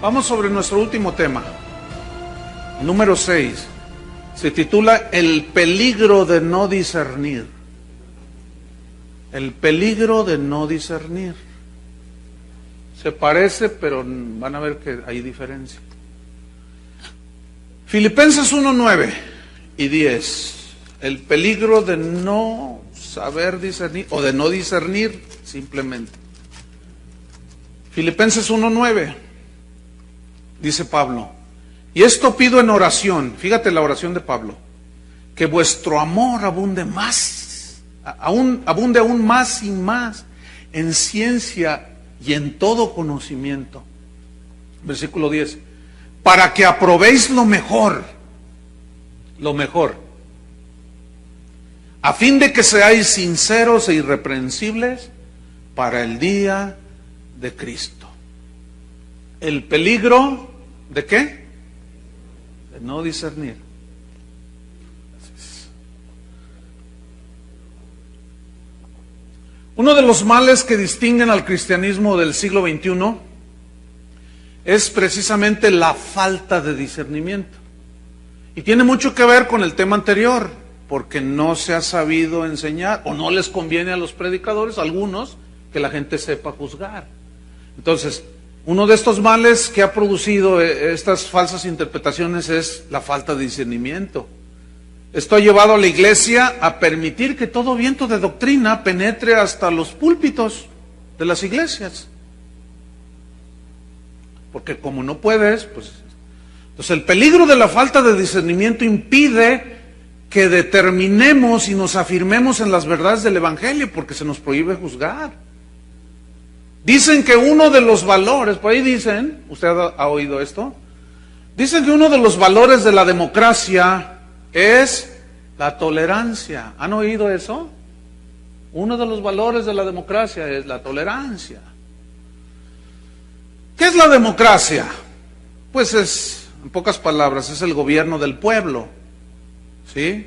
Vamos sobre nuestro último tema, número 6. Se titula El peligro de no discernir. El peligro de no discernir. Se parece, pero van a ver que hay diferencia. Filipenses 1:9 y 10. El peligro de no saber discernir o de no discernir simplemente. Filipenses 1:9. Dice Pablo: y esto pido en oración, fíjate la oración de Pablo, que vuestro amor abunde más, abunde aún más y más en ciencia y en todo conocimiento. Versículo 10. Para que aprobéis lo mejor, a fin de que seáis sinceros e irreprensibles para el día de Cristo. El peligro ¿de qué? De no discernir. Uno de los males que distinguen al cristianismo del siglo XXI es precisamente la falta de discernimiento. Y tiene mucho que ver con el tema anterior, porque no se ha sabido enseñar, o no les conviene a los predicadores, algunos, que la gente sepa juzgar. Entonces, uno de estos males que ha producido estas falsas interpretaciones es la falta de discernimiento. Esto ha llevado a la iglesia a permitir que todo viento de doctrina penetre hasta los púlpitos de las iglesias. Porque como no puedes, pues... Entonces el peligro de la falta de discernimiento impide que determinemos y nos afirmemos en las verdades del Evangelio, porque se nos prohíbe juzgar. Dicen que uno de los valores, por ahí dicen, ¿usted ha oído esto? Dicen que uno de los valores de la democracia es la tolerancia. ¿Han oído eso? Uno de los valores de la democracia es la tolerancia. ¿Qué es la democracia? Pues es, en pocas palabras, es el gobierno del pueblo. ¿Sí?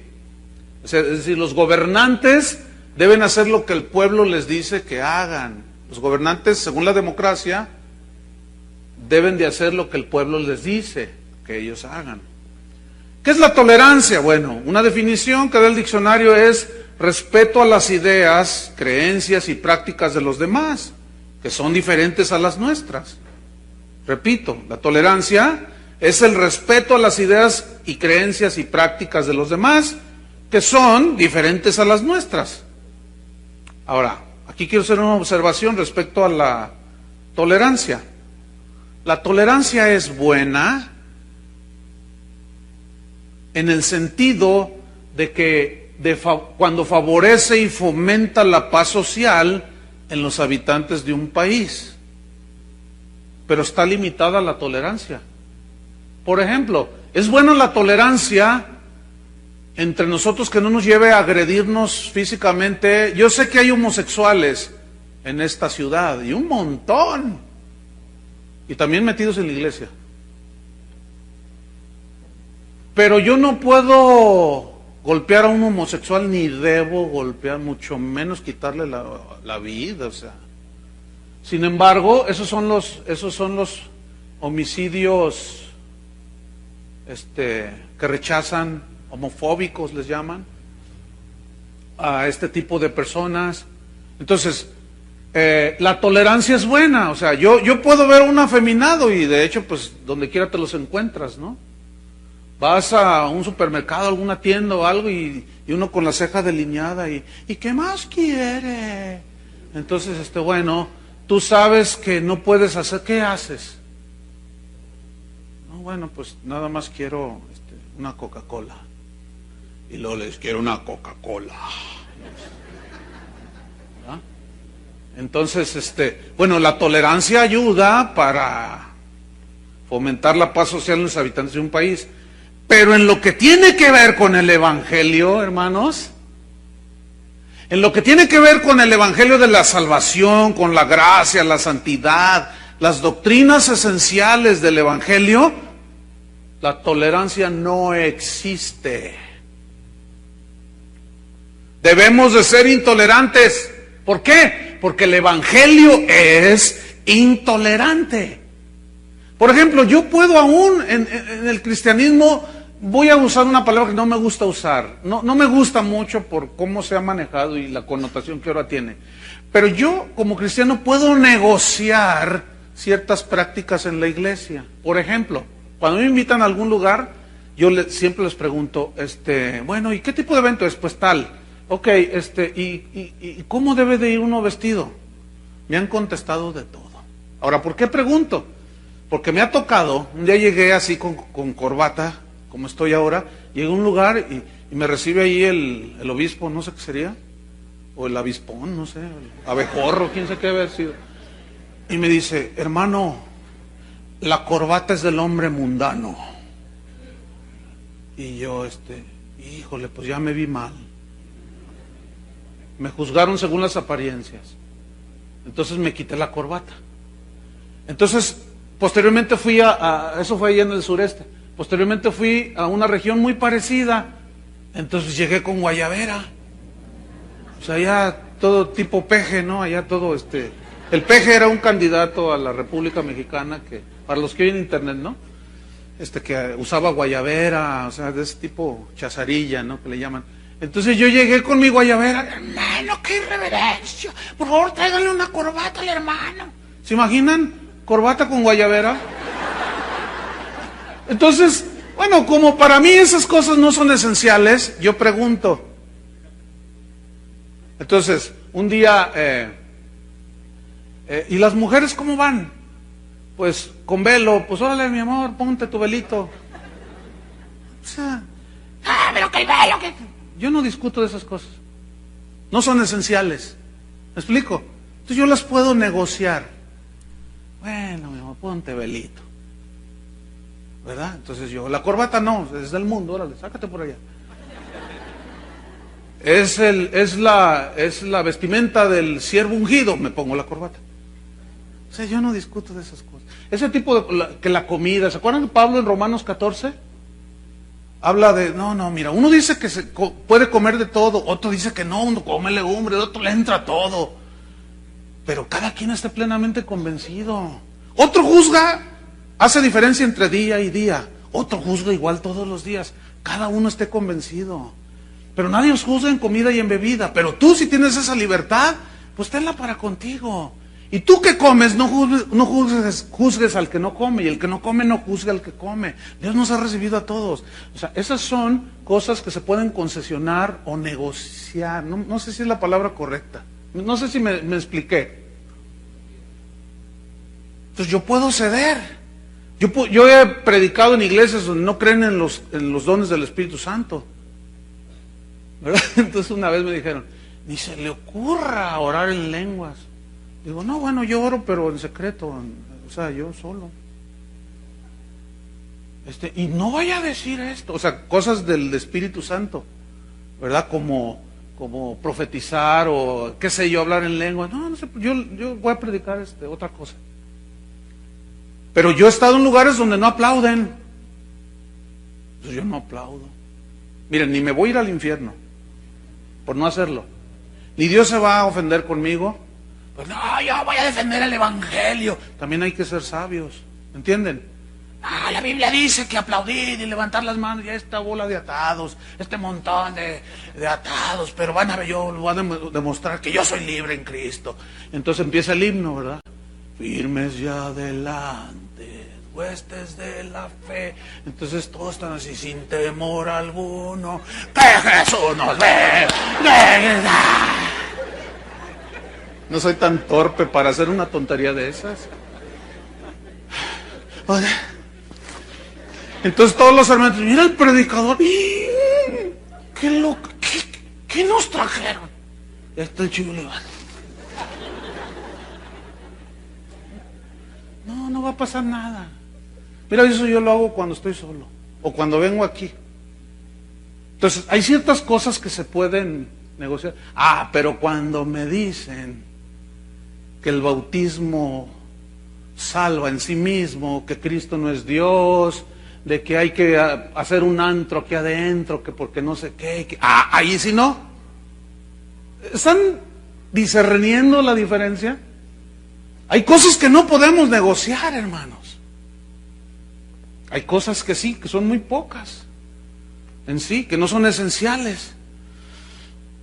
Es decir, los gobernantes deben hacer lo que el pueblo les dice que hagan. Los gobernantes, según la democracia, deben de hacer lo que el pueblo les dice que ellos hagan. ¿Qué es la tolerancia? Bueno, una definición que da el diccionario es respeto a las ideas, creencias y prácticas de los demás, que son diferentes a las nuestras. Repito, la tolerancia es el respeto a las ideas y creencias y prácticas de los demás, que son diferentes a las nuestras. Ahora, aquí quiero hacer una observación respecto a la tolerancia. La tolerancia es buena en el sentido de que cuando favorece y fomenta la paz social en los habitantes de un país. Pero está limitada la tolerancia. Por ejemplo, es buena la tolerancia entre nosotros que no nos lleve a agredirnos físicamente. Yo sé que hay homosexuales en esta ciudad, y un montón, y también metidos en la iglesia. Pero yo no puedo golpear a un homosexual, ni debo golpear, mucho menos quitarle la vida, o sea. Sin embargo, esos son los homicidios que rechazan, homofóbicos les llaman, a este tipo de personas. Entonces, la tolerancia es buena. O sea, yo puedo ver un afeminado, y de hecho, pues, donde quiera te los encuentras, ¿no? Vas a un supermercado, alguna tienda o algo, y uno con la ceja delineada, ¿y qué más quiere? Entonces, bueno, tú sabes que no puedes hacer, ¿qué haces? No, bueno, pues nada más quiero una Coca-Cola. Y luego les quiero una Coca-Cola. ¿Ah? Entonces, bueno, la tolerancia ayuda para fomentar la paz social en los habitantes de un país. Pero en lo que tiene que ver con el Evangelio, hermanos, en lo que tiene que ver con el Evangelio de la salvación, con la gracia, la santidad, las doctrinas esenciales del Evangelio, la tolerancia no existe. Debemos de ser intolerantes. ¿Por qué? Porque el Evangelio es intolerante. Por ejemplo, yo puedo aún en el cristianismo, voy a usar una palabra que no me gusta usar, no me gusta mucho por cómo se ha manejado y la connotación que ahora tiene, pero yo como cristiano puedo negociar ciertas prácticas en la iglesia. Por ejemplo, cuando me invitan a algún lugar, yo siempre les pregunto, bueno, ¿y qué tipo de evento es? Pues tal. Ok, ¿y cómo debe de ir uno vestido? Me han contestado de todo. Ahora, ¿por qué pregunto? Porque me ha tocado, un día llegué así con corbata, como estoy ahora, llegué a un lugar y me recibe ahí el obispo, no sé qué sería, o el abispón, no sé, el abejorro, quién sabe qué haber sido. Y me dice, hermano, la corbata es del hombre mundano. Y yo, híjole, pues ya me vi mal. Me juzgaron según las apariencias. Entonces me quité la corbata. Entonces, posteriormente fui eso fue allá en el sureste. Posteriormente fui a una región muy parecida. Entonces llegué con guayabera. O sea, allá todo tipo peje, ¿no? Allá todo El peje era un candidato a la República Mexicana que, para los que oyen internet, ¿no? Que usaba guayabera, o sea, de ese tipo chazarilla, ¿no? Que le llaman. Entonces yo llegué con mi guayabera, hermano, qué irreverencia, por favor tráiganle una corbata al hermano. ¿Se imaginan? Corbata con guayabera. Entonces, bueno, como para mí esas cosas no son esenciales, yo pregunto. Entonces, un día, ¿y las mujeres cómo van? Pues con velo, pues órale mi amor, ponte tu velito. O sea, pero que el velo, que... Yo no discuto de esas cosas. No son esenciales. ¿Me explico? Entonces yo las puedo negociar. Bueno, mi amor, ponte velito. ¿Verdad? Entonces yo, la corbata no, es del mundo, órale, sácate por allá. Es la vestimenta del siervo ungido, me pongo la corbata. O sea, yo no discuto de esas cosas. Ese tipo de, que la comida, ¿se acuerdan de Pablo en Romanos 14? Habla de, no, mira, uno dice que se puede comer de todo, otro dice que no, uno come legumbre, otro le entra todo. Pero cada quien esté plenamente convencido. Otro juzga, hace diferencia entre día y día. Otro juzga igual todos los días. Cada uno esté convencido. Pero nadie os juzga en comida y en bebida. Pero tú, si tienes esa libertad, pues tenla para contigo. Y tú que comes, no juzgues al que no come, y el que no come no juzgue al que come. Dios nos ha recibido a todos. O sea, esas son cosas que se pueden concesionar o negociar. No sé si es la palabra correcta. No sé si me expliqué. Entonces yo puedo ceder. Yo he predicado en iglesias donde no creen en los dones del Espíritu Santo, ¿verdad? Entonces una vez me dijeron, ni se le ocurra orar en lenguas. Digo, no, bueno, yo oro, pero en secreto, o sea, yo solo. Y no vaya a decir esto, o sea, cosas del Espíritu Santo, ¿verdad? Como profetizar o, qué sé yo, hablar en lengua. No sé, yo voy a predicar otra cosa. Pero yo he estado en lugares donde no aplauden. Entonces yo no aplaudo. Miren, ni me voy a ir al infierno por no hacerlo. Ni Dios se va a ofender conmigo. Pues no, yo voy a defender el evangelio. También hay que ser sabios, ¿entienden? La Biblia dice que aplaudir y levantar las manos, ya esta bola de atados, este montón de atados, pero yo voy a demostrar que yo soy libre en Cristo. Entonces empieza el himno, ¿verdad? Firmes ya adelante, huestes de la fe. Entonces todos están así, sin temor alguno, que Jesús nos ve. No soy tan torpe para hacer una tontería de esas. Entonces todos los hermanos, mira el predicador, qué loco, ¿qué nos trajeron? Ya está el chivo levantado. No va a pasar nada. Mira, eso yo lo hago cuando estoy solo o cuando vengo aquí. Entonces hay ciertas cosas que se pueden negociar. Pero cuando me dicen que el bautismo salva en sí mismo, que Cristo no es Dios, de que hay que hacer un antro aquí adentro, que porque no sé qué, ahí sí no. ¿Están discerniendo la diferencia? Hay cosas que no podemos negociar, hermanos. Hay cosas que sí, que son muy pocas en sí, que no son esenciales.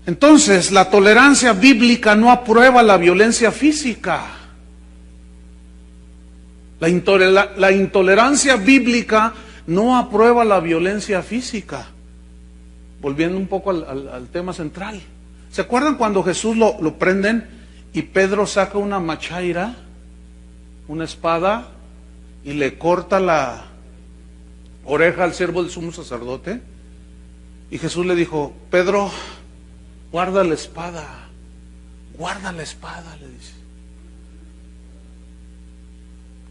Entonces, la tolerancia bíblica no aprueba la violencia física. La intolerancia bíblica no aprueba la violencia física. Volviendo un poco al tema central. ¿Se acuerdan cuando Jesús lo prenden y Pedro saca una machaira, una espada, y le corta la oreja al siervo del sumo sacerdote? Y Jesús le dijo: Pedro, guarda la espada, le dice.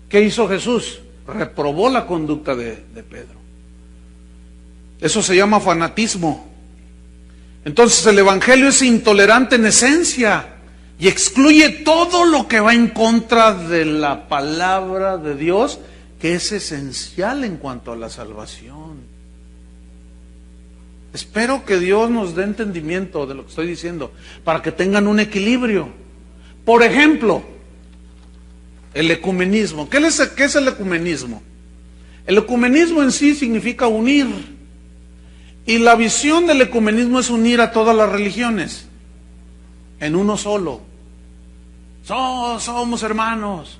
¿Qué hizo Jesús? Reprobó la conducta de Pedro. Eso se llama fanatismo. Entonces el Evangelio es intolerante en esencia y excluye todo lo que va en contra de la palabra de Dios, que es esencial en cuanto a la salvación. Espero que Dios nos dé entendimiento de lo que estoy diciendo, para que tengan un equilibrio. Por ejemplo, el ecumenismo. ¿Qué es el ecumenismo? El ecumenismo en sí significa unir. Y la visión del ecumenismo es unir a todas las religiones en uno solo. Somos hermanos.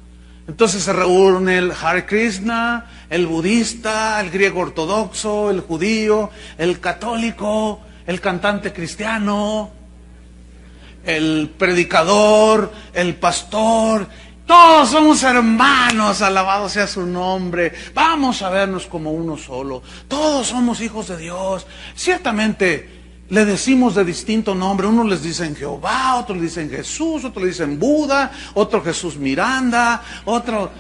Entonces se reúne el Hare Krishna, el budista, el griego ortodoxo, el judío, el católico, el cantante cristiano, el predicador, el pastor. Todos somos hermanos, alabado sea su nombre. Vamos a vernos como uno solo. Todos somos hijos de Dios. Ciertamente le decimos de distinto nombre. Unos les dicen Jehová, otros le dicen Jesús, otros le dicen Buda, otro Jesús Miranda, otro,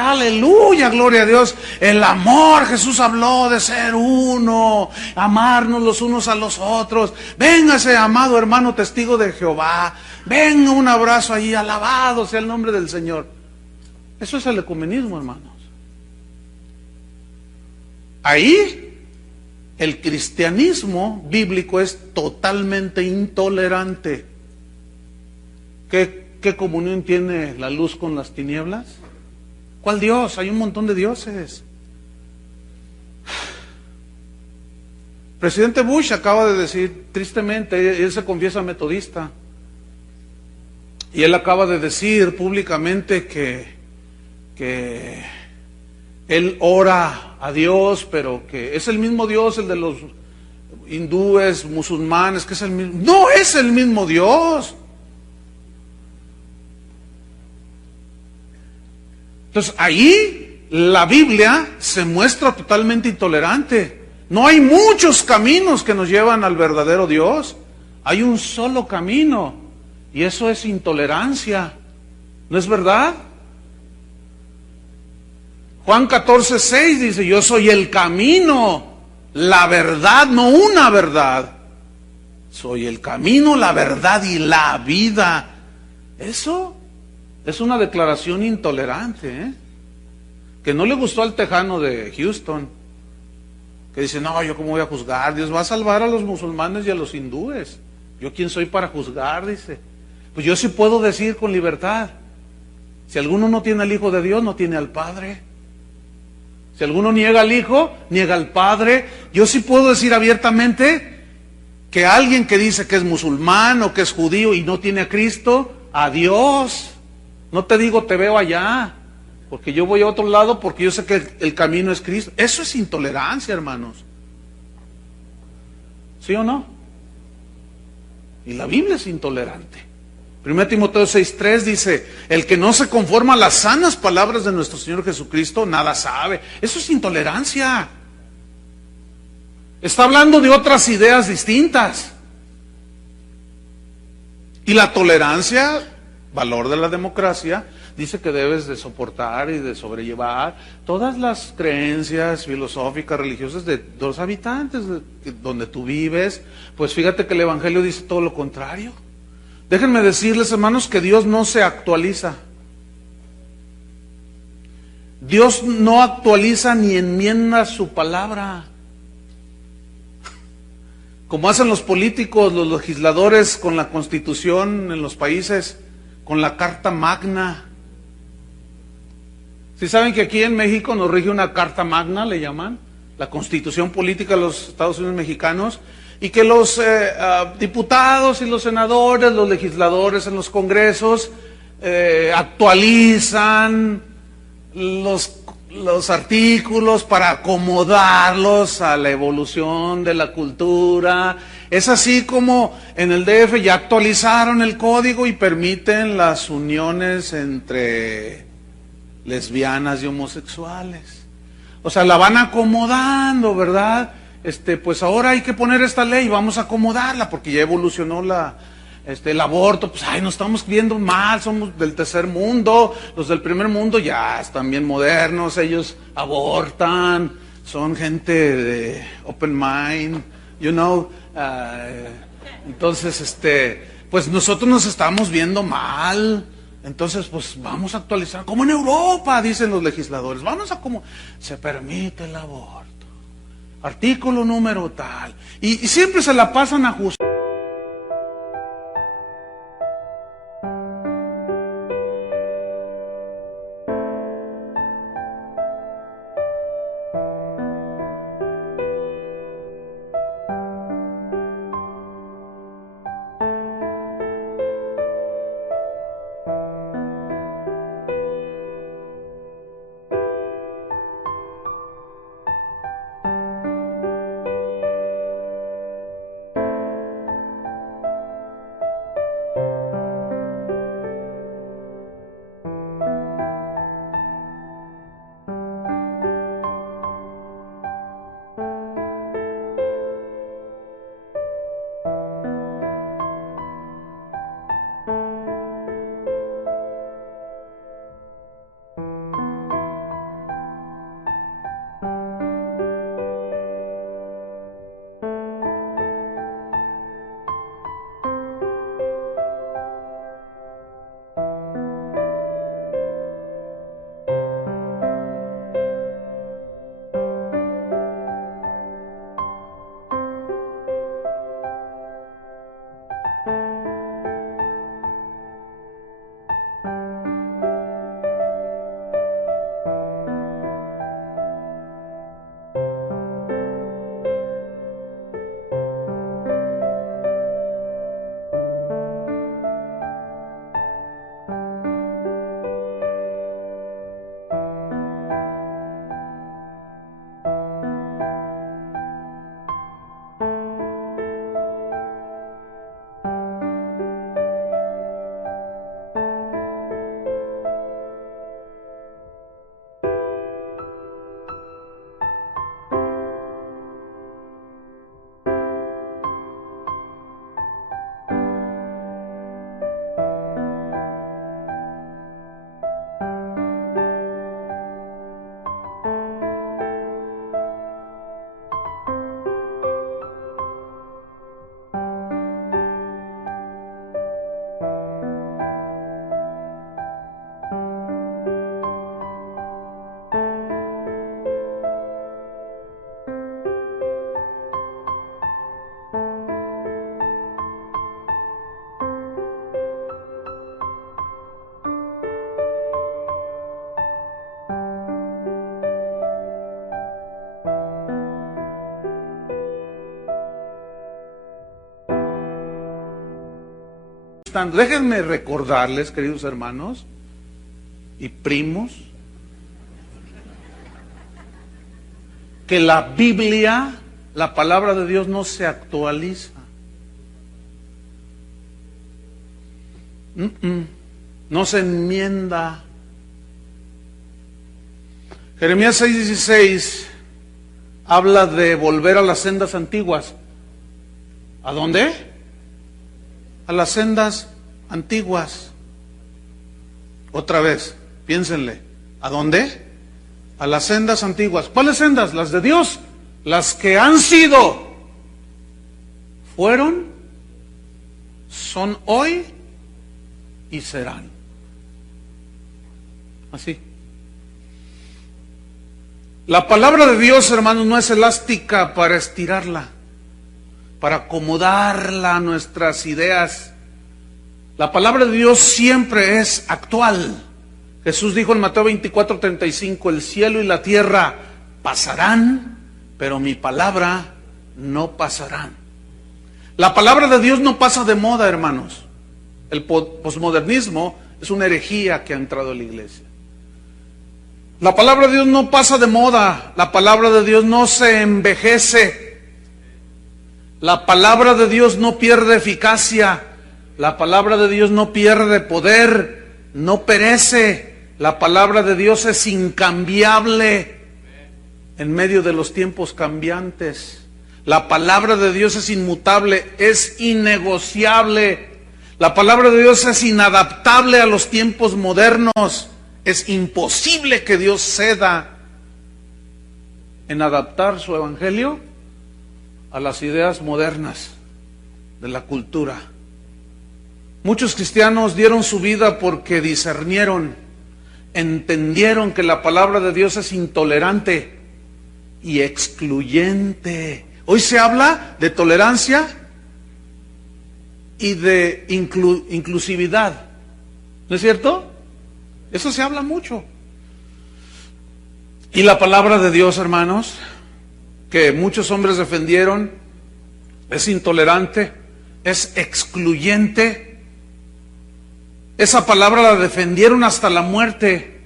aleluya, gloria a Dios. El amor, Jesús habló de ser uno, amarnos los unos a los otros. Véngase, amado hermano testigo de Jehová. Venga, un abrazo ahí, alabado sea el nombre del Señor. Eso es el ecumenismo, hermanos. Ahí el cristianismo bíblico es totalmente intolerante. ¿Qué comunión tiene la luz con las tinieblas? ¿Cuál Dios? Hay un montón de dioses. Presidente Bush acaba de decir, tristemente, él se confiesa metodista, y él acaba de decir públicamente que él ora a Dios, pero que es el mismo Dios, el de los hindúes, musulmanes, que es el mismo. No es el mismo Dios. Entonces ahí la Biblia se muestra totalmente intolerante. No hay muchos caminos que nos llevan al verdadero Dios. Hay un solo camino. Y eso es intolerancia. ¿No es verdad? Juan 14:6 dice: yo soy el camino, la verdad, no una verdad. Soy el camino, la verdad y la vida. Eso es una declaración intolerante, ¿eh? Que no le gustó al tejano de Houston, que dice: no, yo cómo voy a juzgar, Dios va a salvar a los musulmanes y a los hindúes. ¿Yo quién soy para juzgar? Dice. Pues yo sí puedo decir con libertad: si alguno no tiene al Hijo de Dios, no tiene al Padre. Si alguno niega al Hijo, niega al Padre. Yo sí puedo decir abiertamente que alguien que dice que es musulmán o que es judío y no tiene a Cristo, adiós. No te digo te veo allá, porque yo voy a otro lado porque yo sé que el camino es Cristo. Eso es intolerancia, hermanos. ¿Sí o no? Y la Biblia es intolerante. 1 Timoteo 6:3 dice: el que no se conforma a las sanas palabras de nuestro Señor Jesucristo, nada sabe. Eso es intolerancia. Está hablando de otras ideas distintas. Y la tolerancia, valor de la democracia, dice que debes de soportar y de sobrellevar todas las creencias filosóficas, religiosas de los habitantes donde tú vives. Pues fíjate que el Evangelio dice todo lo contrario. Déjenme decirles, hermanos, que Dios no se actualiza. Dios no actualiza ni enmienda su palabra. Como hacen los políticos, los legisladores con la Constitución en los países, con la Carta Magna. ¿Sí saben que aquí en México nos rige una carta magna, le llaman? La Constitución Política de los Estados Unidos Mexicanos, y que los diputados y los senadores, los legisladores en los congresos actualizan los artículos para acomodarlos a la evolución de la cultura. Es así como en el DF ya actualizaron el código y permiten las uniones entre lesbianas y homosexuales. O sea, la van acomodando, ¿verdad? Pues ahora hay que poner esta ley, vamos a acomodarla porque ya evolucionó el aborto. Pues nos estamos viendo mal, somos del tercer mundo, los del primer mundo ya están bien modernos, ellos abortan, son gente de open mind, you know. Entonces, pues nosotros nos estamos viendo mal. Entonces, pues vamos a actualizar, como en Europa, dicen los legisladores, se permite el aborto, artículo número tal, y siempre se la pasan ajustando. Déjenme recordarles, queridos hermanos y primos, que la Biblia, la palabra de Dios, no se actualiza. No se enmienda. Jeremías 6:16 habla de volver a las sendas antiguas. ¿A dónde? A las sendas antiguas. Otra vez, piénsenle. ¿A dónde? A las sendas antiguas. ¿Cuáles sendas? Las de Dios. Las que han sido, fueron, son hoy y serán. Así. La palabra de Dios, hermanos, no es elástica para estirarla, para acomodarla a nuestras ideas. La palabra de Dios siempre es actual. Jesús dijo en Mateo 24:35, el cielo y la tierra pasarán, pero mi palabra no pasarán. La palabra de Dios no pasa de moda, hermanos. El posmodernismo es una herejía que ha entrado en la iglesia. La palabra de Dios no pasa de moda. La palabra de Dios no se envejece. La palabra de Dios no pierde eficacia. La palabra de Dios no pierde poder, no perece. La palabra de Dios es incambiable en medio de los tiempos cambiantes. La palabra de Dios es inmutable, es innegociable. La palabra de Dios es inadaptable a los tiempos modernos. Es imposible que Dios ceda en adaptar su evangelio a las ideas modernas de la cultura. Muchos cristianos dieron su vida porque discernieron, entendieron que la palabra de Dios es intolerante y excluyente. Hoy se habla de tolerancia y de inclusividad, ¿no es cierto? Eso se habla mucho. Y la palabra de Dios, hermanos, que muchos hombres defendieron, es intolerante, es excluyente. Esa palabra la defendieron hasta la muerte.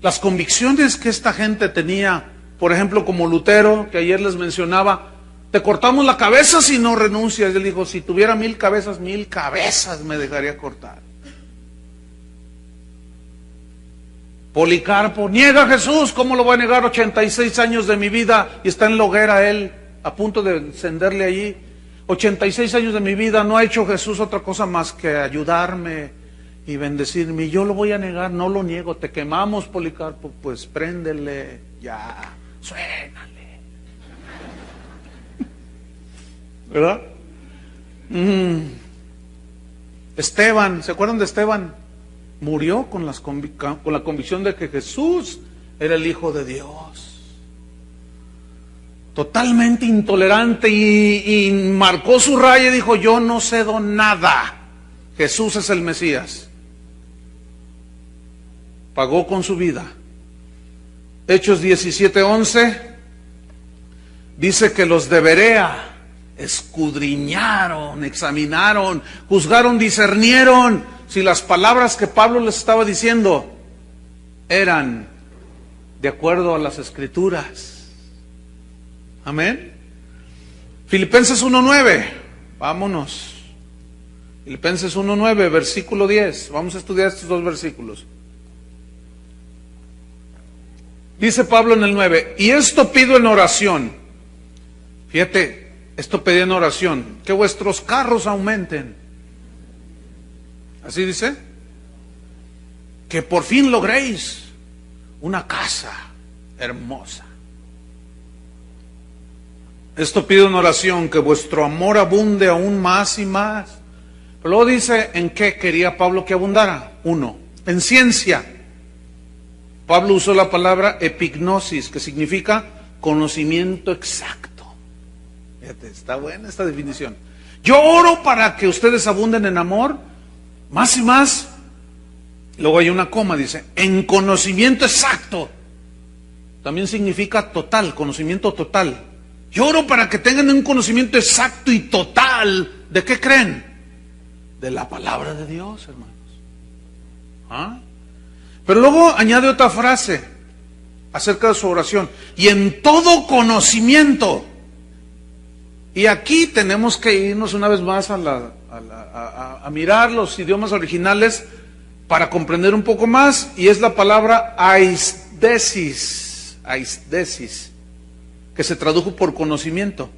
Las convicciones que esta gente tenía, por ejemplo, como Lutero, que ayer les mencionaba, te cortamos la cabeza si no renuncias. Él dijo, si tuviera 1000 cabezas me dejaría cortar. Policarpo, niega a Jesús, ¿cómo lo voy a negar? 86 años de mi vida, y está en la hoguera él, a punto de encenderle allí. 86 años de mi vida, no ha hecho Jesús otra cosa más que ayudarme y bendecirme. Y yo lo voy a negar, no lo niego. Te quemamos, Policarpo, pues préndele, ya, suénale. ¿Verdad? Esteban, ¿se acuerdan de Esteban? Murió con la convicción de que Jesús era el Hijo de Dios. Totalmente intolerante y marcó su raya y dijo, yo no cedo nada. Jesús es el Mesías. Pagó con su vida. Hechos 17:11 dice que los de Berea escudriñaron, examinaron, juzgaron, discernieron si las palabras que Pablo les estaba diciendo eran de acuerdo a las Escrituras. Amén. Filipenses 1:9, vámonos. Filipenses 1:9, versículo 10. Vamos a estudiar estos dos versículos. Dice Pablo en el 9, y esto pido en oración. Fíjate, esto pedí en oración, que vuestros carros aumenten. Así dice, que por fin logréis una casa hermosa. Esto pido en oración, que vuestro amor abunde aún más y más. Pero luego dice, ¿en qué quería Pablo que abundara? 1, en ciencia. Pablo usó la palabra epignosis, que significa conocimiento exacto. Fíjate, está buena esta definición. Yo oro para que ustedes abunden en amor, más y más. Luego hay una coma, dice, en conocimiento exacto. También significa total, conocimiento total. Yo oro para que tengan un conocimiento exacto y total. ¿De qué creen? De la palabra de Dios, hermanos. ¿Ah? Pero luego añade otra frase acerca de su oración. Y en todo conocimiento. Y aquí tenemos que irnos una vez más a mirar los idiomas originales para comprender un poco más. Y es la palabra aisdesis, que se tradujo por conocimiento.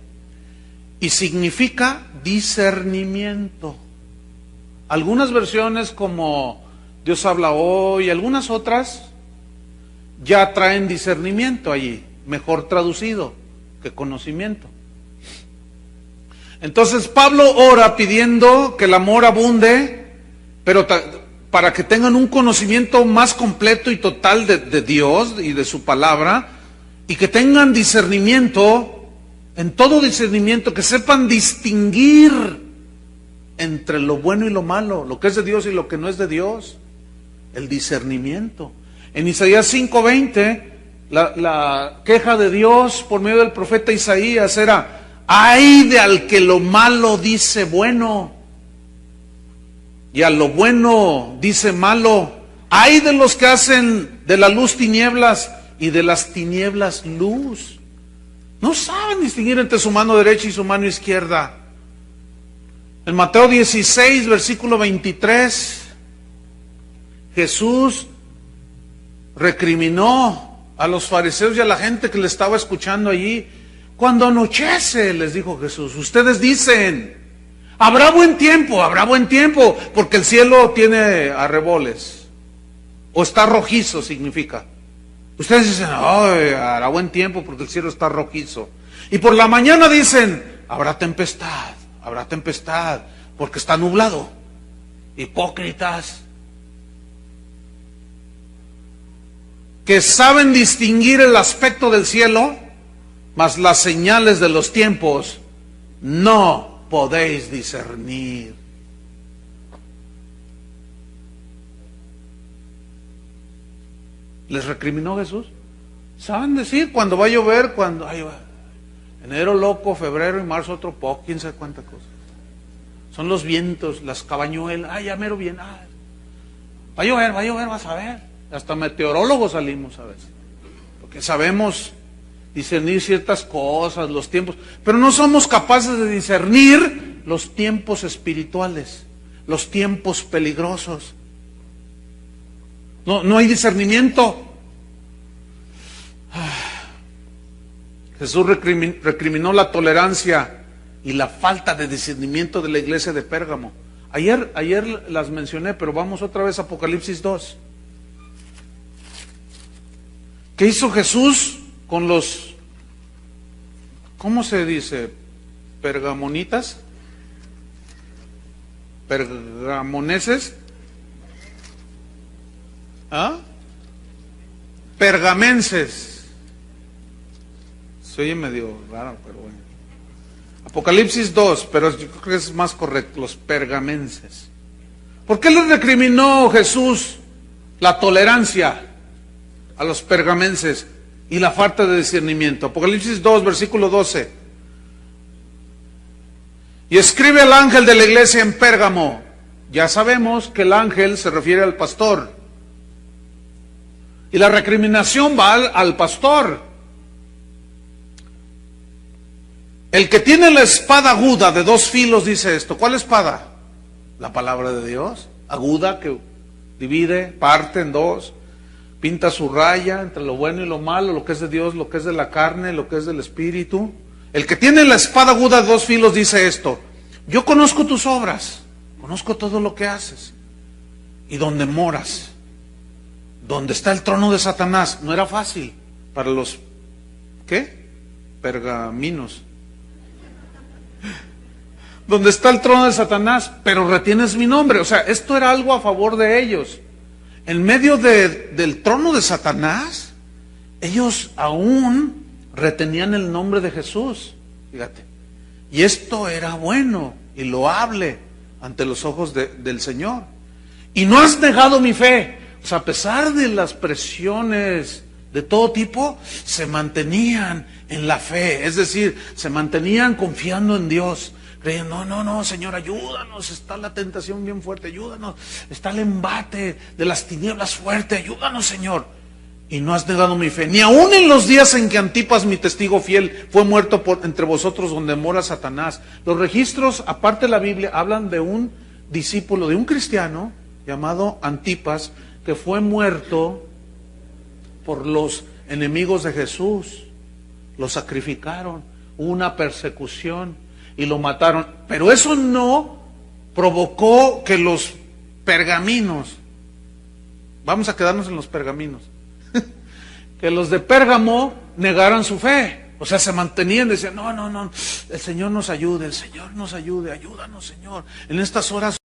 Y significa discernimiento. Algunas versiones como Dios habla hoy, algunas otras ya traen discernimiento allí, mejor traducido que conocimiento. Entonces Pablo ora pidiendo que el amor abunde, pero para que tengan un conocimiento más completo y total de Dios y de su palabra, y que tengan discernimiento, en todo discernimiento, que sepan distinguir entre lo bueno y lo malo, lo que es de Dios y lo que no es de Dios. el discernimiento. En Isaías 5:20, la queja de Dios por medio del profeta Isaías era: ay de al que lo malo dice bueno, y a lo bueno dice malo. Ay de los que hacen de la luz tinieblas y de las tinieblas luz. No saben distinguir entre su mano derecha y su mano izquierda. En Mateo 16, versículo 23, Jesús recriminó a los fariseos y a la gente que le estaba escuchando allí. Cuando anochece, les dijo Jesús, ustedes dicen: habrá buen tiempo, porque el cielo tiene arreboles, o está rojizo significa. Ustedes dicen: ay, hará buen tiempo porque el cielo está rojizo. Y por la mañana dicen: habrá tempestad, porque está nublado. Hipócritas, que saben distinguir el aspecto del cielo, mas las señales de los tiempos no podéis discernir. ¿Les recriminó Jesús? ¿Saben decir cuando va a llover? Cuando enero loco, febrero y marzo otro poco, quién sabe cuánta cosa. Son los vientos, las cabañuelas. Ya mero bien. Va a llover, vas a ver. Hasta meteorólogos salimos a veces, porque sabemos discernir ciertas cosas, los tiempos, pero no somos capaces de discernir los tiempos espirituales, los tiempos peligrosos. No hay discernimiento. Jesús recriminó la tolerancia y la falta de discernimiento de la iglesia de Pérgamo. Ayer las mencioné, pero vamos otra vez a Apocalipsis 2. ¿Qué hizo Jesús con los, cómo se dice, pergamonitas? Pergamoneses. Pergamenses. Se oye medio raro, pero bueno. Apocalipsis 2, pero yo creo que es más correcto, los pergamenses. ¿Por qué les recriminó Jesús la tolerancia a los pergamenses y la falta de discernimiento? Apocalipsis 2, versículo 12. Y escribe al ángel de la iglesia en Pérgamo. Ya sabemos que el ángel se refiere al pastor. Y la recriminación va al pastor. El que tiene la espada aguda de 2 filos dice esto. ¿Cuál espada? La palabra de Dios, aguda, que divide, parte en 2, pinta su raya entre lo bueno y lo malo, lo que es de Dios, lo que es de la carne, lo que es del espíritu. El que tiene la espada aguda de 2 filos dice esto: yo conozco tus obras, conozco todo lo que haces y donde moras, donde está el trono de Satanás. No era fácil para los, ¿qué? Pergaminos. Donde está el trono de Satanás, pero retienes mi nombre. O sea, esto era algo a favor de ellos. En medio del trono de Satanás, ellos aún retenían el nombre de Jesús. Fíjate. Y esto era bueno y loable ante los ojos del Señor. Y no has negado mi fe. O sea, a pesar de las presiones de todo tipo, se mantenían en la fe. Es decir, se mantenían confiando en Dios. Creyendo: no, Señor, ayúdanos, está la tentación bien fuerte, ayúdanos, está el embate de las tinieblas fuerte, ayúdanos, Señor. Y no has negado mi fe, ni aun en los días en que Antipas, mi testigo fiel, fue muerto entre vosotros donde mora Satanás. Los registros, aparte de la Biblia, hablan de un discípulo, de un cristiano llamado Antipas, que fue muerto por los enemigos de Jesús. Lo sacrificaron, hubo una persecución y lo mataron. Pero eso no provocó que los pergaminos, vamos a quedarnos en los pergaminos, que los de Pérgamo negaran su fe. O sea, se mantenían, decían: no, el Señor nos ayude, ayúdanos, Señor, en estas horas.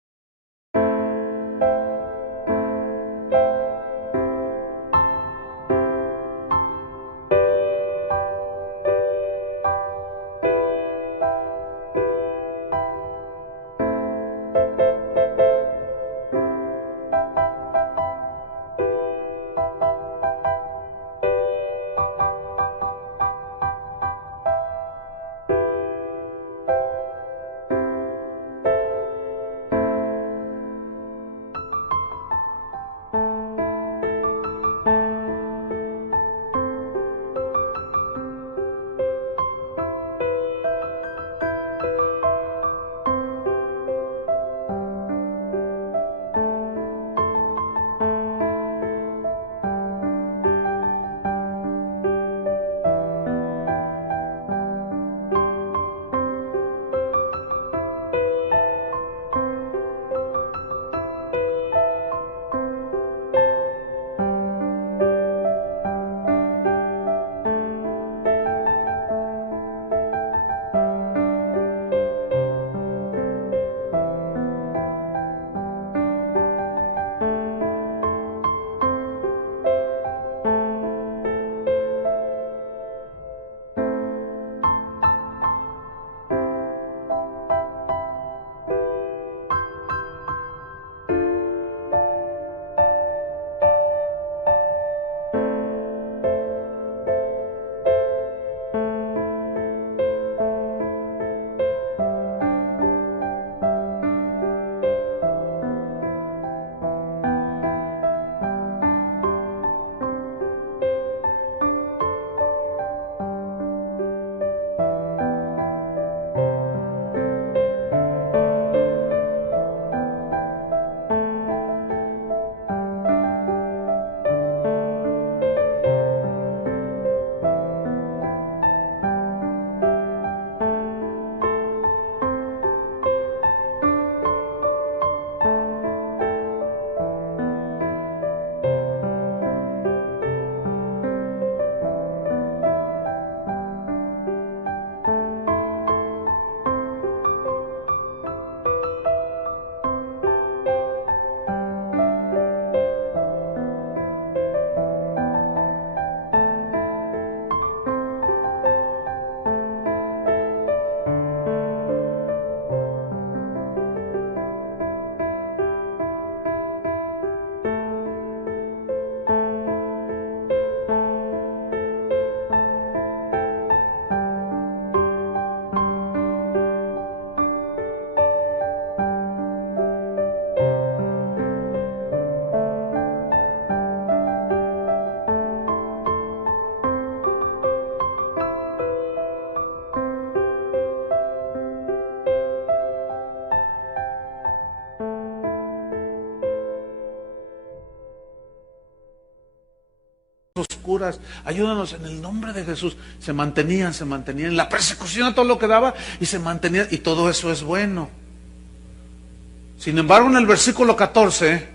curas, ayúdanos en el nombre de Jesús. Se mantenían en la persecución a todo lo que daba y se mantenían, y todo eso es bueno. Sin embargo, en el versículo 14,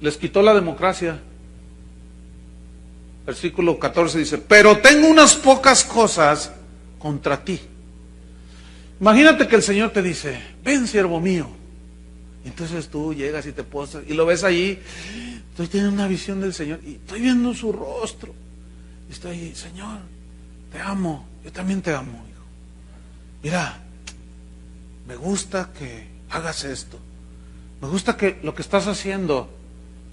les quitó la democracia. Versículo 14 dice, pero tengo unas pocas cosas contra ti. Imagínate que el Señor te dice, ven siervo mío. Entonces tú llegas y te postras y lo ves allí. Estoy teniendo una visión del Señor y estoy viendo su rostro. Y estoy ahí, Señor, te amo, yo también te amo, hijo. Mira, me gusta que hagas esto. Me gusta que lo que estás haciendo,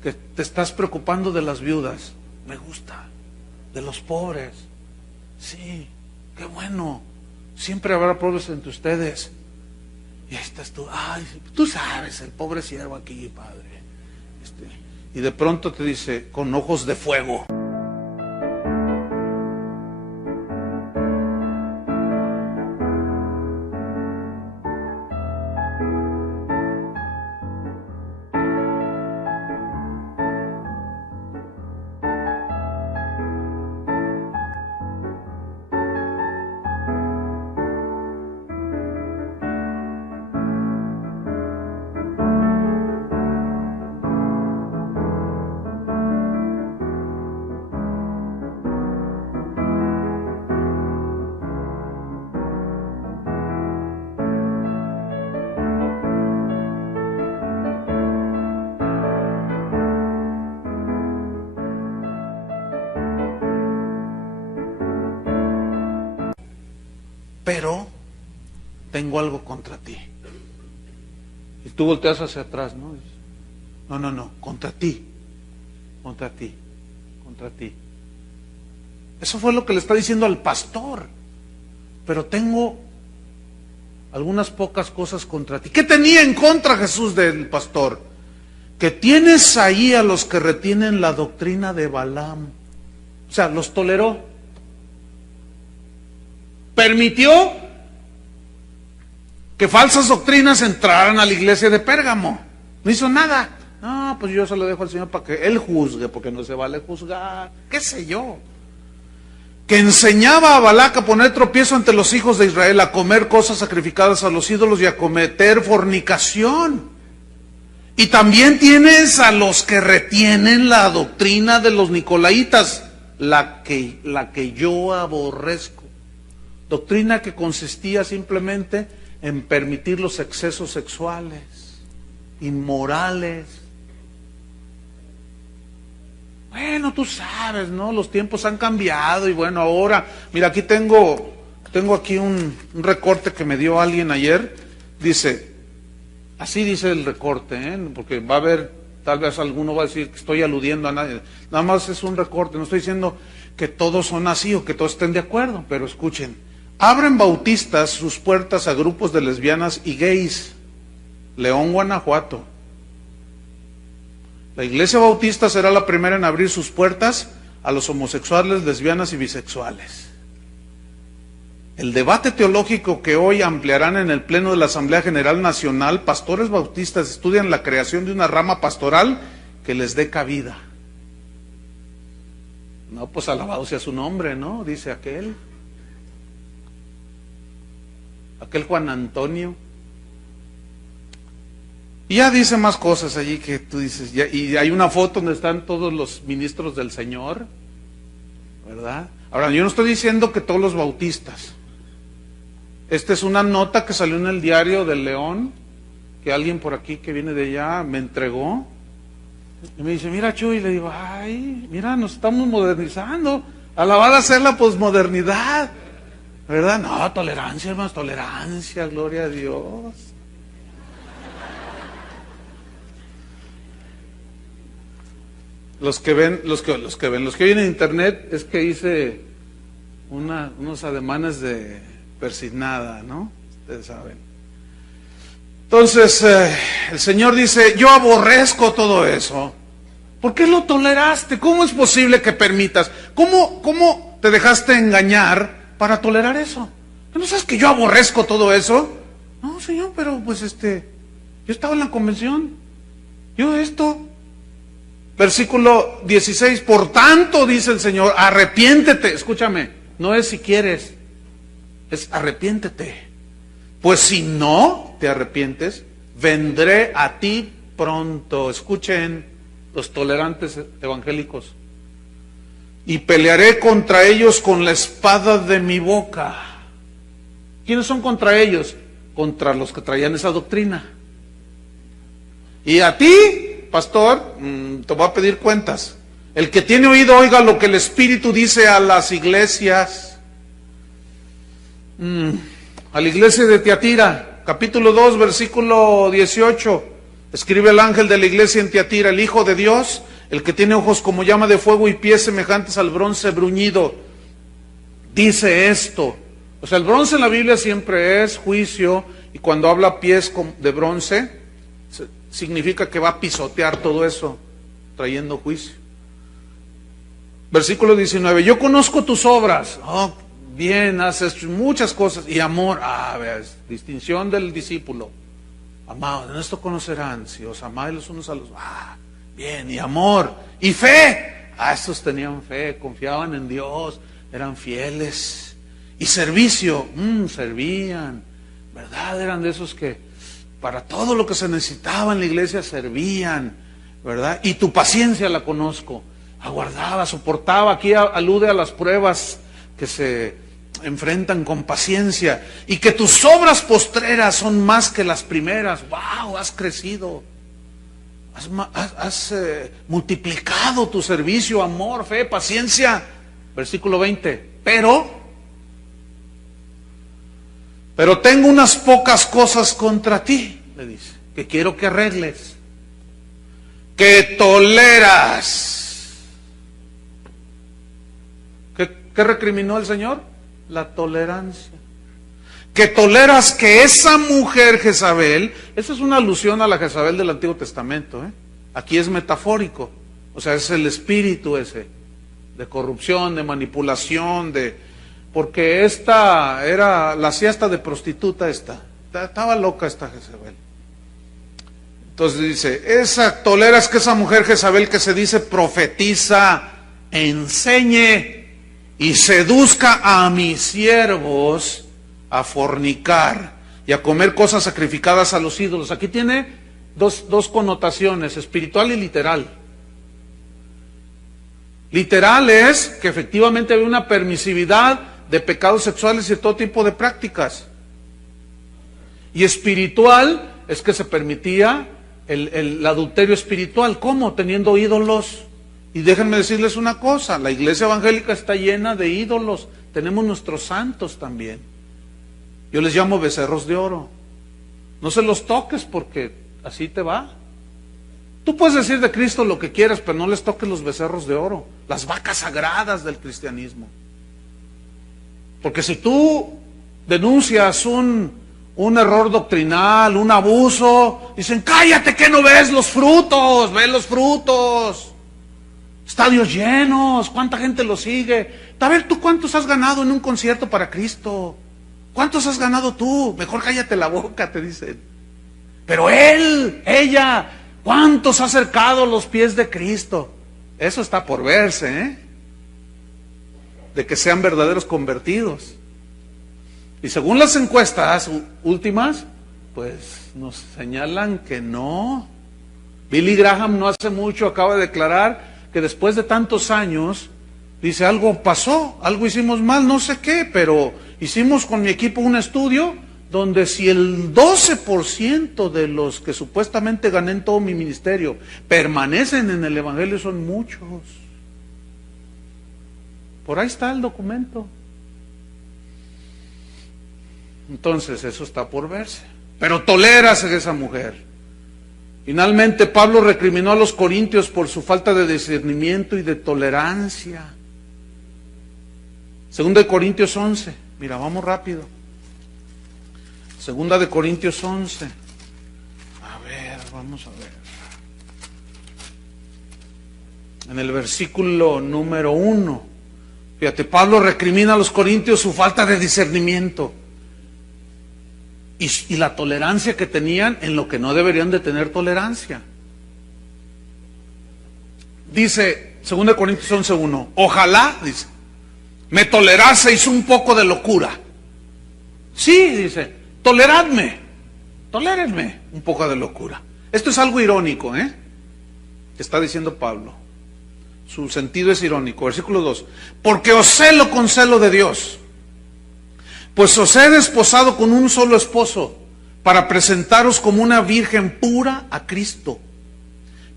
que te estás preocupando de las viudas. Me gusta, de los pobres. Sí, qué bueno. Siempre habrá pobres entre ustedes. Y ahí estás tú, ay, tú sabes, el pobre siervo aquí, padre. Y de pronto te dice, con ojos de fuego. Pero tengo algo contra ti. Y tú volteas hacia atrás, ¿no? No, contra ti. Eso fue lo que le está diciendo al pastor. Pero tengo algunas pocas cosas contra ti. ¿Qué tenía en contra Jesús del pastor? Que tienes ahí a los que retienen la doctrina de Balaam. O sea, los toleró. Permitió que falsas doctrinas entraran a la iglesia de Pérgamo. No hizo nada. No, pues yo se lo dejo al Señor para que Él juzgue, porque no se vale juzgar. ¿Qué sé yo? Que enseñaba a Balac a poner tropiezo ante los hijos de Israel, a comer cosas sacrificadas a los ídolos y a cometer fornicación. Y también tienes a los que retienen la doctrina de los nicolaitas, la que yo aborrezco. Doctrina que consistía simplemente en permitir los excesos sexuales, inmorales. Bueno, tú sabes, ¿no? Los tiempos han cambiado y bueno, ahora, mira, aquí tengo aquí un recorte que me dio alguien ayer. Dice, así dice el recorte, porque va a haber, tal vez alguno va a decir que estoy aludiendo a nadie. Nada más es un recorte, no estoy diciendo que todos son así o que todos estén de acuerdo, pero escuchen. Abren bautistas sus puertas a grupos de lesbianas y gays. León, Guanajuato. La iglesia bautista será la primera en abrir sus puertas a los homosexuales, lesbianas y bisexuales. El debate teológico que hoy ampliarán en el Pleno de la Asamblea General Nacional, pastores bautistas estudian la creación de una rama pastoral que les dé cabida. No, pues alabado sea su nombre, ¿no? Dice aquel Juan Antonio. Y ya dice más cosas allí que tú dices, y hay una foto donde están todos los ministros del Señor, ¿verdad? Ahora, yo no estoy diciendo que todos los bautistas. Esta es una nota que salió en el Diario del León, que alguien por aquí que viene de allá me entregó. Y me dice, mira Chuy, y le digo, ay, mira, nos estamos modernizando. Alabada sea la posmodernidad. ¿Verdad? No, tolerancia, hermanos, tolerancia, gloria a Dios. Los que oyen en internet es que hice unos ademanes de persignada, ¿no? Ustedes saben. Entonces, el Señor dice, yo aborrezco todo eso. ¿Por qué lo toleraste? ¿Cómo es posible que permitas? ¿Cómo te dejaste engañar para tolerar eso? ¿No sabes que yo aborrezco todo eso? No, Señor, pero pues yo estaba en la convención. Yo esto. Versículo 16, por tanto, dice el Señor, arrepiéntete. Escúchame, no es si quieres, es arrepiéntete. Pues si no te arrepientes, vendré a ti pronto. Escuchen los tolerantes evangélicos. Y pelearé contra ellos con la espada de mi boca. ¿Quiénes son contra ellos? Contra los que traían esa doctrina. Y a ti, pastor, te voy a pedir cuentas. El que tiene oído, oiga lo que el Espíritu dice a las iglesias. A la iglesia de Tiatira, capítulo 2, versículo 18. Escribe el ángel de la iglesia en Tiatira: el Hijo de Dios, el que tiene ojos como llama de fuego y pies semejantes al bronce bruñido, dice esto. O sea, el bronce en la Biblia siempre es juicio, y cuando habla pies de bronce, significa que va a pisotear todo eso, trayendo juicio. Versículo 19, yo conozco tus obras. Oh, bien, haces muchas cosas. Y amor, ves, distinción del discípulo. Amados, en esto conocerán, si os amáis los unos a los... bien, y amor, y fe. Estos tenían fe, confiaban en Dios, eran fieles. Y servicio, servían, ¿verdad? Eran de esos que para todo lo que se necesitaba en la iglesia servían, ¿verdad? Y tu paciencia la conozco. Aguardaba, soportaba. Aquí alude a las pruebas que se enfrentan con paciencia. Y que tus obras postreras son más que las primeras. ¡Wow! Has crecido. Has multiplicado tu servicio, amor, fe, paciencia. Versículo 20. Pero tengo unas pocas cosas contra ti, le dice, que quiero que arregles. Que toleras. ¿Qué recriminó el Señor? La tolerancia. Que toleras que esa mujer Jezabel, esa es una alusión a la Jezabel del Antiguo Testamento, Aquí es metafórico, o sea, es el espíritu ese, de corrupción, de manipulación, porque esta era la siesta de prostituta estaba loca esta Jezabel. Entonces dice, toleras que esa mujer Jezabel que se dice profetiza, enseñe y seduzca a mis siervos a fornicar y a comer cosas sacrificadas a los ídolos. Aquí tiene dos connotaciones, espiritual y literal. Literal es que efectivamente había una permisividad de pecados sexuales y de todo tipo de prácticas. Y espiritual es que se permitía el adulterio espiritual. ¿Cómo? Teniendo ídolos. Y déjenme decirles una cosa, la iglesia evangélica está llena de ídolos. Tenemos nuestros santos también. Yo les llamo becerros de oro. No se los toques porque así te va. Tú puedes decir de Cristo lo que quieras, pero no les toques los becerros de oro, las vacas sagradas del cristianismo. Porque si tú denuncias un error doctrinal, un abuso, dicen, cállate que no ves los frutos, ve los frutos. Estadios llenos, ¿cuánta gente lo sigue? A ver, ¿tú cuántos has ganado en un concierto para Cristo? ¿Cuántos has ganado tú? Mejor cállate la boca, te dicen. Pero ella, ¿cuántos ha acercado los pies de Cristo? Eso está por verse, de que sean verdaderos convertidos. Y según las encuestas últimas, pues nos señalan que no. Billy Graham no hace mucho acaba de declarar que después de tantos años, dice, algo pasó, algo hicimos mal, no sé qué, pero hicimos con mi equipo un estudio donde si el 12% de los que supuestamente gané en todo mi ministerio permanecen en el Evangelio, son muchos. Por ahí está el documento. Entonces eso está por verse. Pero toleras a esa mujer. Finalmente Pablo recriminó a los corintios por su falta de discernimiento y de tolerancia. Segunda de Corintios 11. Mira, vamos rápido. Segunda de Corintios 11. A ver, vamos a ver. En el versículo número 1. Fíjate, Pablo recrimina a los corintios su falta de discernimiento. Y la tolerancia que tenían en lo que no deberían de tener tolerancia. Dice 2 Corintios 11:1, ojalá, dice, me toleraseis un poco de locura. Sí, dice, toleradme, tolérenme un poco de locura. Esto es algo irónico, que está diciendo Pablo. Su sentido es irónico. Versículo 2, porque os celo con celo de Dios, pues os he desposado con un solo esposo, para presentaros como una virgen pura a Cristo.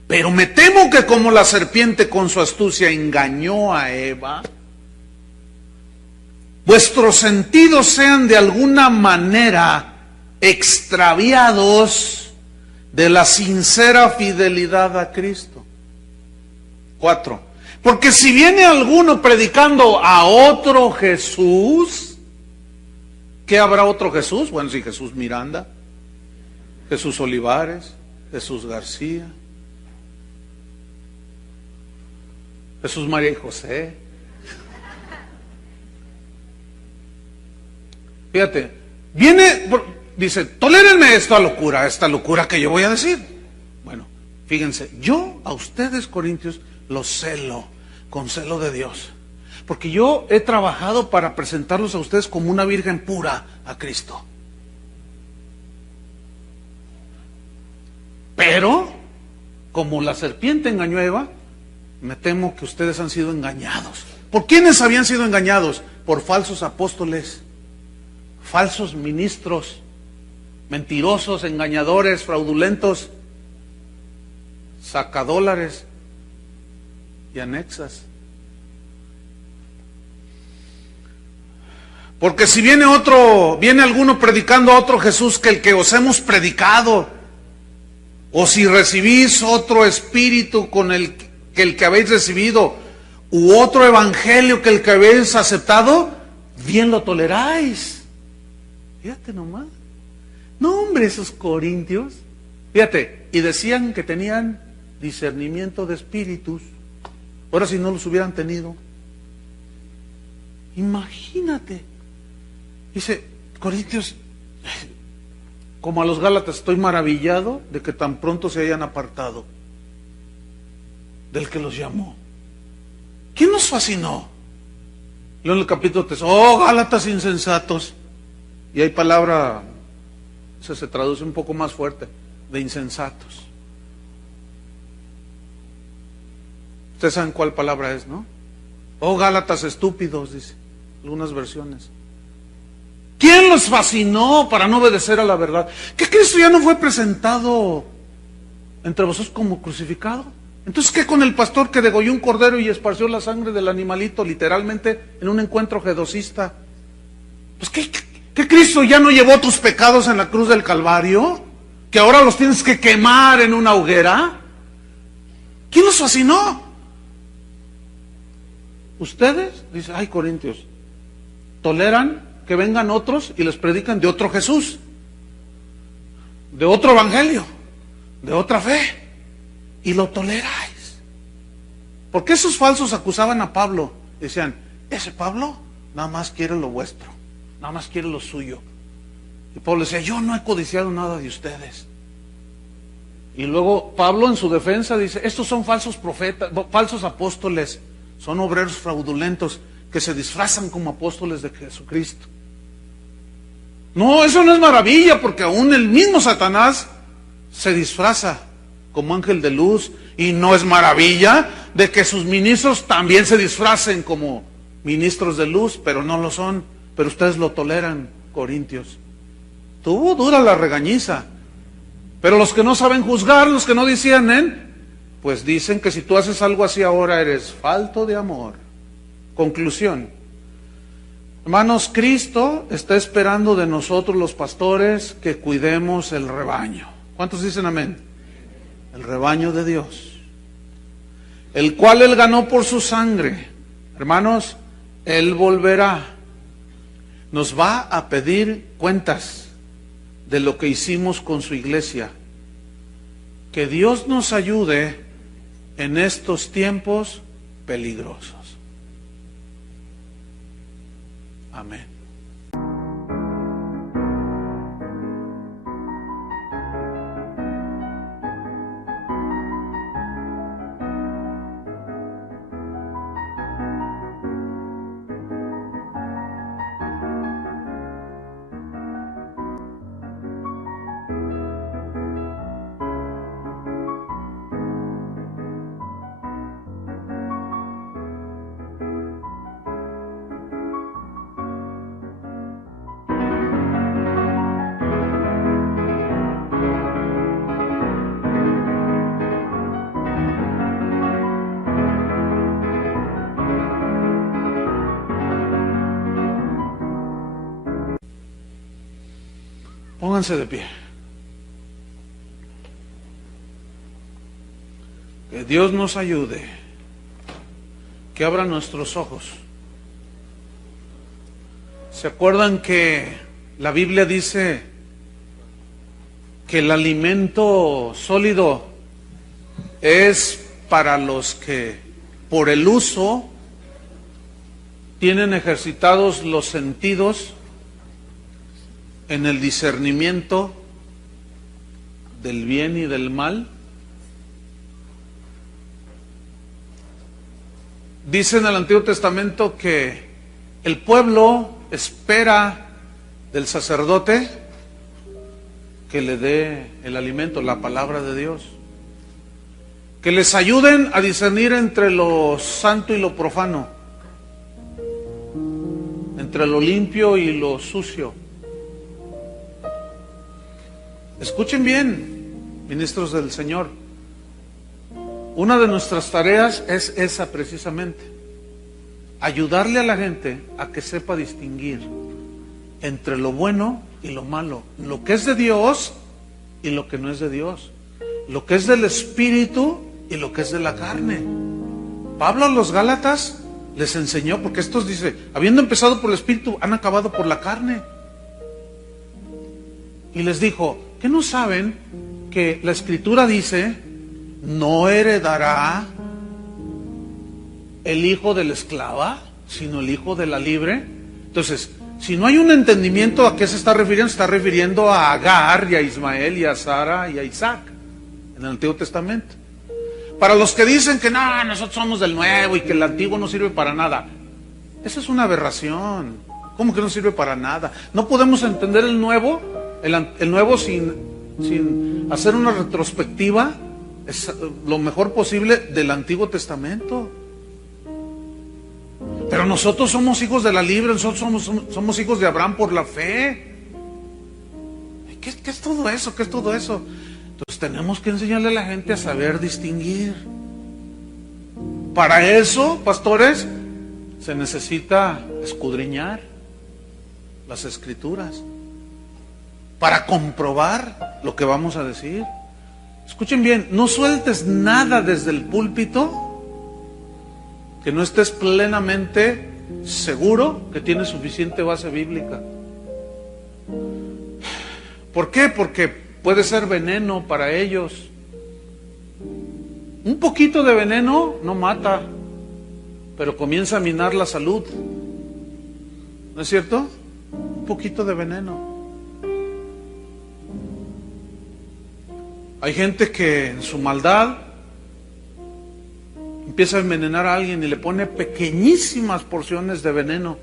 Pero me temo que como la serpiente con su astucia engañó a Eva, vuestros sentidos sean de alguna manera extraviados de la sincera fidelidad a Cristo. 4. Porque si viene alguno predicando a otro Jesús, ¿qué habrá otro Jesús? Bueno, sí, Jesús Miranda, Jesús Olivares, Jesús García, Jesús María y José. Fíjate, dice, tolérenme esta locura que yo voy a decir. Bueno, fíjense, yo a ustedes, corintios, los celo, con celo de Dios, porque yo he trabajado para presentarlos a ustedes como una virgen pura a Cristo. Pero, como la serpiente engañó a Eva, me temo que ustedes han sido engañados. ¿Por quiénes habían sido engañados? Por falsos apóstoles, falsos ministros, mentirosos, engañadores, fraudulentos, sacadólares y anexas. Porque si viene alguno predicando a otro Jesús que el que os hemos predicado, o si recibís otro espíritu con el que habéis recibido, u otro evangelio que el que habéis aceptado, bien lo toleráis. Fíjate nomás. No, hombre, esos corintios. Fíjate, y decían que tenían discernimiento de espíritus. Ahora si no los hubieran tenido. Imagínate. Dice, corintios, como a los Gálatas, estoy maravillado de que tan pronto se hayan apartado del que los llamó. ¿Quién nos fascinó? Yo en el capítulo 3, oh Gálatas insensatos. Y hay palabra, se traduce un poco más fuerte, de insensatos. Ustedes saben cuál palabra es, ¿no? Oh Gálatas estúpidos, dice algunas versiones. ¿Quién los fascinó para no obedecer a la verdad? ¿Que Cristo ya no fue presentado entre vosotros como crucificado? Entonces, ¿qué con el pastor que degolló un cordero y esparció la sangre del animalito literalmente en un encuentro gedocista? Pues ¿que Cristo ya no llevó tus pecados en la cruz del Calvario? ¿Que ahora los tienes que quemar en una hoguera? ¿Quién los fascinó? Ustedes, dice, ay corintios, toleran que vengan otros y les predican de otro Jesús, de otro evangelio, de otra fe, y lo toleráis. Porque esos falsos acusaban a Pablo, decían, ese Pablo nada más quiere lo vuestro, nada más quiere lo suyo. Y Pablo decía, yo no he codiciado nada de ustedes. Y luego Pablo en su defensa dice, estos son falsos profetas, falsos apóstoles, son obreros fraudulentos que se disfrazan como apóstoles de Jesucristo. No, eso no es maravilla, porque aún el mismo Satanás se disfraza como ángel de luz, y no es maravilla de que sus ministros también se disfracen como ministros de luz, pero no lo son. Pero ustedes lo toleran, corintios. Tuvo dura la regañiza, pero los que no saben juzgar, los que no disciernen, pues dicen que si tú haces algo así ahora eres falto de amor. Conclusión. Hermanos, Cristo está esperando de nosotros los pastores que cuidemos el rebaño. ¿Cuántos dicen amén? El rebaño de Dios, el cual Él ganó por su sangre. Hermanos, Él volverá. Nos va a pedir cuentas de lo que hicimos con su iglesia. Que Dios nos ayude en estos tiempos peligrosos. Amén. Pónganse de pie. Que Dios nos ayude, que abra nuestros ojos. ¿Se acuerdan que la Biblia dice que el alimento sólido es para los que por el uso tienen ejercitados los sentidos en el discernimiento del bien y del mal? Dice en el Antiguo Testamento que el pueblo espera del sacerdote que le dé el alimento, la palabra de Dios, que les ayuden a discernir entre lo santo y lo profano, entre lo limpio y lo sucio. Escuchen bien, ministros del Señor, una de nuestras tareas es esa precisamente, ayudarle a la gente a que sepa distinguir entre lo bueno y lo malo, lo que es de Dios y lo que no es de Dios, lo que es del Espíritu y lo que es de la carne. Pablo a los Gálatas les enseñó, porque estos dice, habiendo empezado por el Espíritu, han acabado por la carne. Y les dijo, ¿qué no saben que la Escritura dice, no heredará el hijo de la esclava, sino el hijo de la libre? Entonces, si no hay un entendimiento, ¿a qué se está refiriendo? Se está refiriendo a Agar y a Ismael y a Sara y a Isaac en el Antiguo Testamento. Para los que dicen que no, nosotros somos del nuevo y que el antiguo no sirve para nada, esa es una aberración. ¿Cómo que no sirve para nada? No podemos entender el nuevo sin hacer una retrospectiva lo mejor posible del Antiguo Testamento. Pero nosotros somos hijos de la libre, nosotros somos hijos de Abraham por la fe. ¿Qué es todo eso? ¿Qué es todo eso? Entonces tenemos que enseñarle a la gente a saber distinguir. Para eso, pastores, se necesita escudriñar las Escrituras para comprobar lo que vamos a decir. Escuchen bien, no sueltes nada desde el púlpito que no estés plenamente seguro que tiene suficiente base bíblica. ¿Por qué? Porque puede ser veneno para ellos. Un poquito de veneno no mata, pero comienza a minar la salud. ¿No es cierto? Un poquito de veneno. Hay gente que en su maldad empieza a envenenar a alguien y le pone pequeñísimas porciones de veneno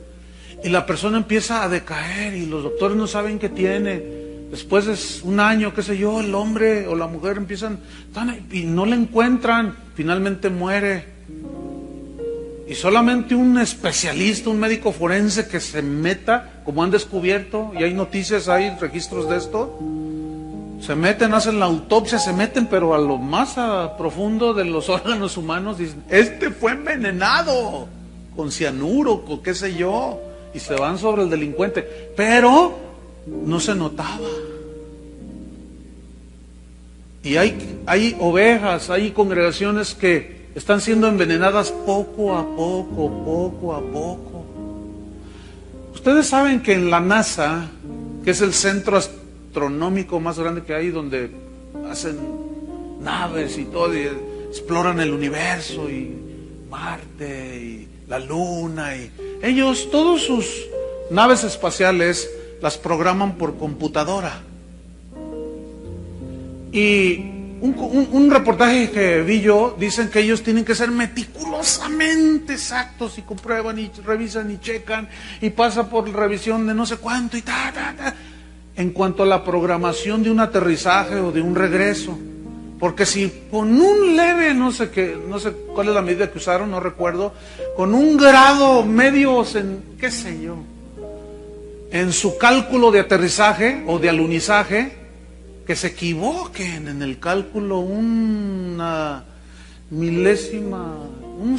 y la persona empieza a decaer y los doctores no saben qué tiene. Después de un año, qué sé yo, el hombre o la mujer empiezan y no le encuentran, finalmente muere. Y solamente un especialista, un médico forense que se meta, como han descubierto, y hay noticias, hay registros de esto, se meten, hacen la autopsia, se meten, pero a lo más profundo de los órganos humanos, dicen, este fue envenenado con cianuro, con qué sé yo, y se van sobre el delincuente, pero no se notaba. Y hay ovejas, hay congregaciones que están siendo envenenadas poco a poco. Ustedes saben que en la NASA, que es el centro astronómico más grande que hay, donde hacen naves y todo, y exploran el universo y Marte y la Luna, y ellos, todas sus naves espaciales las programan por computadora. Y un reportaje que vi yo, dicen que ellos tienen que ser meticulosamente exactos y comprueban y revisan y checan y pasa por revisión de no sé cuánto y en cuanto a la programación de un aterrizaje o de un regreso. Porque si con un leve, no sé cuál es la medida que usaron, no recuerdo, con un grado medio, qué sé yo, en su cálculo de aterrizaje o de alunizaje, que se equivoquen en el cálculo una milésima, un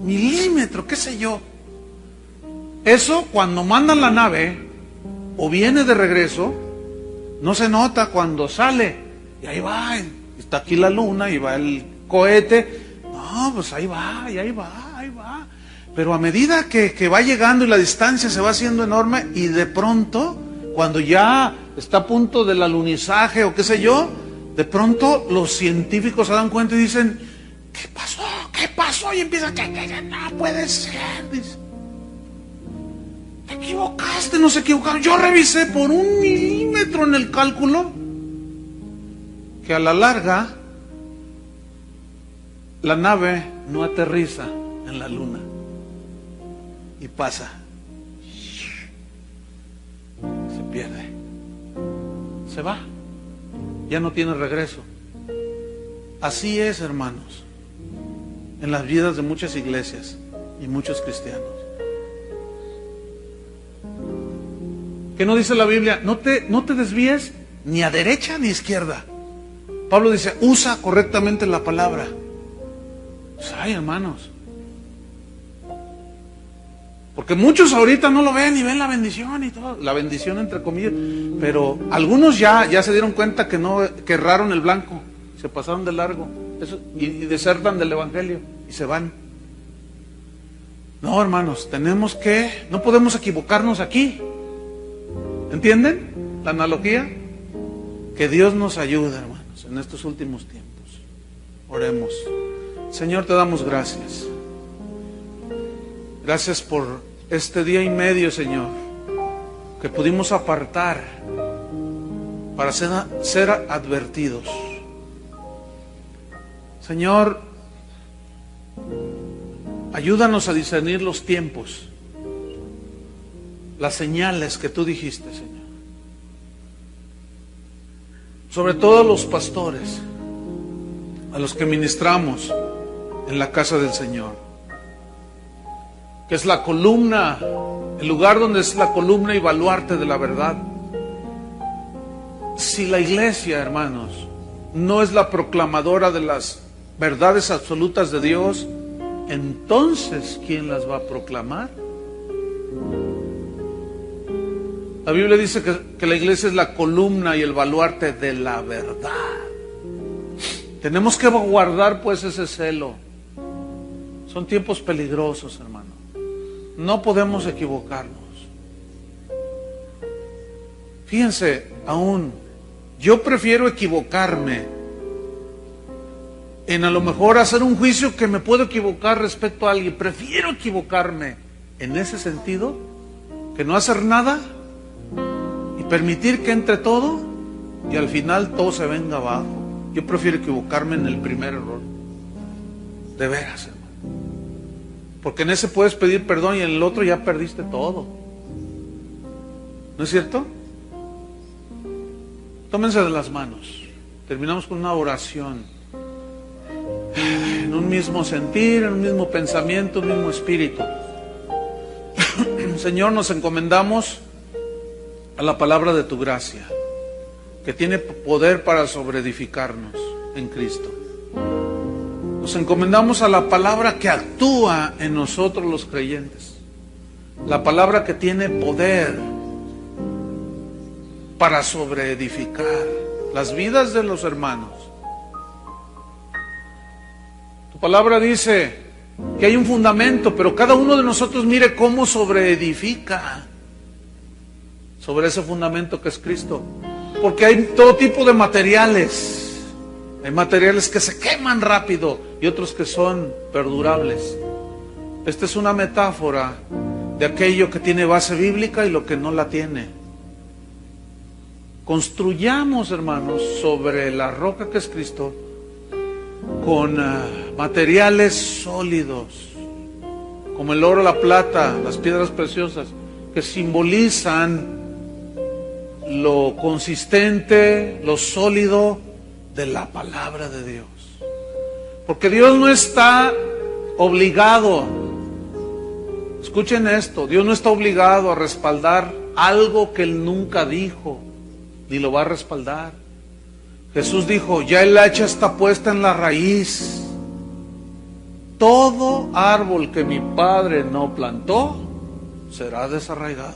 milímetro, qué sé yo. Eso, cuando mandan la nave o viene de regreso, no se nota cuando sale. Y ahí va, está aquí la luna y va el cohete. No, pues ahí va, y ahí va, ahí va. Pero a medida que va llegando y la distancia se va haciendo enorme, y de pronto, cuando ya está a punto del alunizaje o qué sé yo, de pronto los científicos se dan cuenta y dicen, ¿qué pasó? ¿Qué pasó? Y empiezan, no puede ser, dice. Te equivocaste, no se equivocaron. Yo revisé por 1 milímetro en el cálculo que a la larga la nave no aterriza en la luna y pasa, se pierde, se va, ya no tiene regreso. Así es, hermanos, en las vidas de muchas iglesias y muchos cristianos. ¿Qué no dice la Biblia? No te desvíes ni a derecha ni a izquierda. Pablo dice, usa correctamente la palabra. Pues, ay, hermanos, porque muchos ahorita no lo ven y ven la bendición y todo, la bendición entre comillas, pero algunos ya se dieron cuenta que erraron el blanco, se pasaron de largo y desertan del evangelio y se van. No, hermanos, no podemos equivocarnos aquí. ¿Entienden la analogía? Que Dios nos ayude, hermanos, en estos últimos tiempos. Oremos. Señor, te damos gracias. Gracias por este día y medio, Señor, que pudimos apartar para ser advertidos. Señor, ayúdanos a discernir los tiempos, las señales que tú dijiste, Señor. Sobre todo a los pastores, a los que ministramos en la casa del Señor, que es la columna, el lugar donde es la columna y baluarte de la verdad. Si la iglesia, hermanos, no es la proclamadora de las verdades absolutas de Dios, entonces, ¿quién las va a proclamar? La Biblia dice que la iglesia es la columna y el baluarte de la verdad. Tenemos que guardar pues ese celo. Son tiempos peligrosos, hermano. No podemos equivocarnos. Fíjense, aún, yo prefiero equivocarme en a lo mejor hacer un juicio que me puedo equivocar respecto a alguien. Prefiero equivocarme en ese sentido que no hacer nada y permitir que entre todo y al final todo se venga abajo. Yo prefiero equivocarme en el primer error. De veras, hermano. Porque en ese puedes pedir perdón y en el otro ya perdiste todo. ¿No es cierto? Tómense de las manos. Terminamos con una oración. En un mismo sentir, en un mismo pensamiento, un mismo espíritu. Señor, nos encomendamos a la palabra de tu gracia, que tiene poder para sobreedificarnos en Cristo. Nos encomendamos a la palabra que actúa en nosotros los creyentes, la palabra que tiene poder para sobreedificar las vidas de los hermanos. Tu palabra dice que hay un fundamento, pero cada uno de nosotros mire cómo sobreedifica sobre ese fundamento que es Cristo. Porque hay todo tipo de materiales. Hay materiales que se queman rápido y otros que son perdurables. Esta es una metáfora de aquello que tiene base bíblica y lo que no la tiene. Construyamos, hermanos, sobre la roca que es Cristo, con materiales sólidos, como el oro, la plata, las piedras preciosas, que simbolizan lo consistente, lo sólido de la palabra de Dios. Porque Dios no está obligado, escuchen esto, Dios no está obligado a respaldar algo que Él nunca dijo, ni lo va a respaldar. Jesús dijo, ya el hacha está puesta en la raíz. Todo árbol que mi Padre no plantó será desarraigado.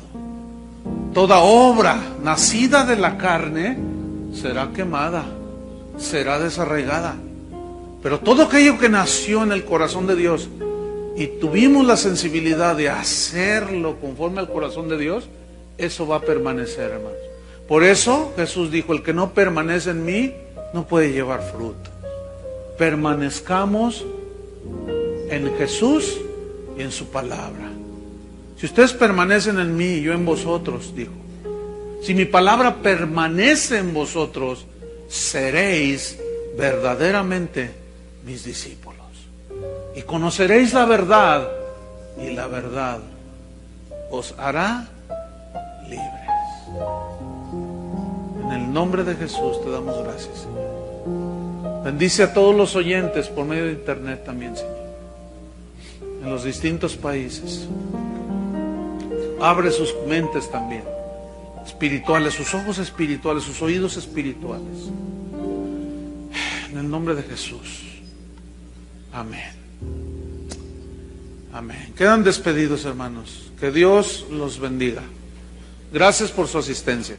toda obra nacida de la carne será quemada, será desarraigada. Pero todo aquello que nació en el corazón de Dios y tuvimos la sensibilidad de hacerlo conforme al corazón de Dios, eso va a permanecer, hermanos. Por eso Jesús dijo, el que no permanece en mí no puede llevar fruto. Permanezcamos en Jesús y en su palabra. Si ustedes permanecen en mí y yo en vosotros, dijo, si mi palabra permanece en vosotros, seréis verdaderamente mis discípulos. Y conoceréis la verdad, y la verdad os hará libres. En el nombre de Jesús te damos gracias, Señor. Bendice a todos los oyentes por medio de internet también, Señor, en los distintos países. Abre sus mentes también espirituales, sus ojos espirituales, sus oídos espirituales. En el nombre de Jesús. Amén. Amén. Quedan despedidos, hermanos. Que Dios los bendiga. Gracias por su asistencia.